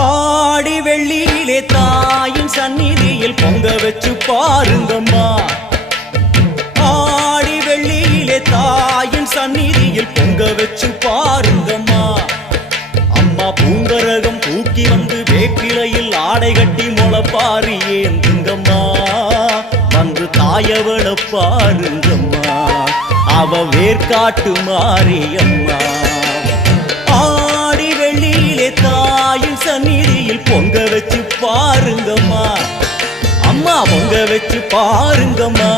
ஆடி வெள்ளியிலே தாயின் சந்நிதியில் பொங்க வச்சு பாருங்கம்மா. ஆடி வெள்ளியிலே தாயின் சந்நிதியில் பொங்க வச்சு பாருங்கம்மா. அம்மா பூங்கரகம் தூக்கி வந்து வேப்பிலையில் ஆடை கட்டி முளைப்பாரி ஏந்துங்கம்மா. வந்து தாயவள பாருங்கம்மா, அவ வேர்காட்டு மாரியம்மா. ஆடி வெள்ளியிலே தாயின் சந்நிதியில் பொங்க வச்சு பாருங்கம்மா. அம்மா பொங்க வச்சு பாருங்கம்மா.